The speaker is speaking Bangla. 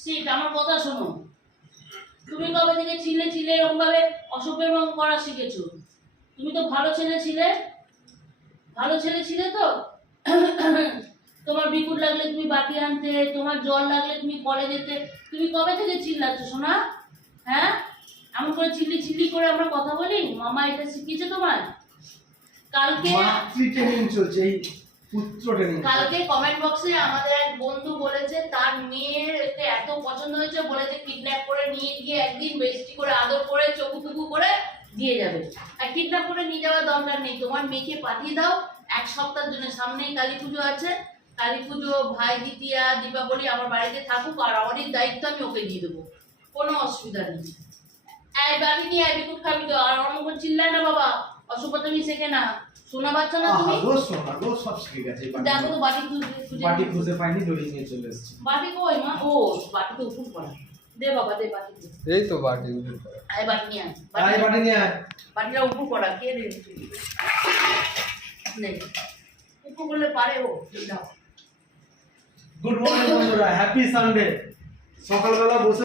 সিট আমার কথা শোনো। তুমি কবে থেকে চিল্লে চিল্লে এরকম ভাবে অসভ্যের মন করা শিখেছো? তুমি তো ভালো ছেলে ছিলে, ভালো ছেলে ছিলে তো। তোমার বিকুট লাগলে তুমি বাটি আনতে, তোমার জল লাগলে তুমি কলে যেতে। তুমি কবে থেকে চিল্লাচ্ছ সোনা? হ্যাঁ, এমন করে চিল্লি চিল্লি করে আমরা কথা বলি? মামা এটা শিখিয়েছে তোমার? কালকে মাতৃ ট্রেনিং চলছে, এই পুত্র ট্রেনিং। কালকে কমেন্ট বক্সে আমাদের এক বন্ধু বলেছে তার মেয়ের এত পছন্দ হয়েছে, বলেছে কিডন্যাপ করে নিয়ে গিয়ে একদিন বেস্টি করে আদর করে চকুটুকু করে দিয়ে যাবে। আর কিডন্যাপ করে নিয়ে যাওয়ার দরকার নেই, তোমার মেয়েকে পাঠিয়ে দাও 1 সপ্তাহের জন্য। সামনেই কালী পুজো আছে, কালী পুজো, ভাই দ্বিতীয়া, দীপাবলি আমার বাড়িতে থাকুক, আর অনেক দায়িত্ব আমি ওকে দিয়ে দেবো, কোনো অসুবিধা নেই। এই বাড়ি নিয়ে বিকুট খাবি তো, আর অন্য চিল্লায় না বাবা, অসভ্যতামি শেখে না। শোনা বাচ্চা না তুমি? রোজ শোনা, রোজ সব শিখে গেছে। দেখো তো বাটি বাটি খুঁজে পাইনি, দড়ি নিয়ে চলে এসেছি। বাটি কই মা? ও বাটি তো উপর পড়া। দে বাবা দে বাটি দে। এই তো বাটি উপর পড়া। আয় বাটি নিয়ে আয়। আয় বাটি নিয়ে আয়। বাটিটা উপর পড়া কে দে? নেই উপর করলে পারে ও। দাও। গুড মর্নিং বন্ধুরা, হ্যাপি সানডে। সকালবেলা বসে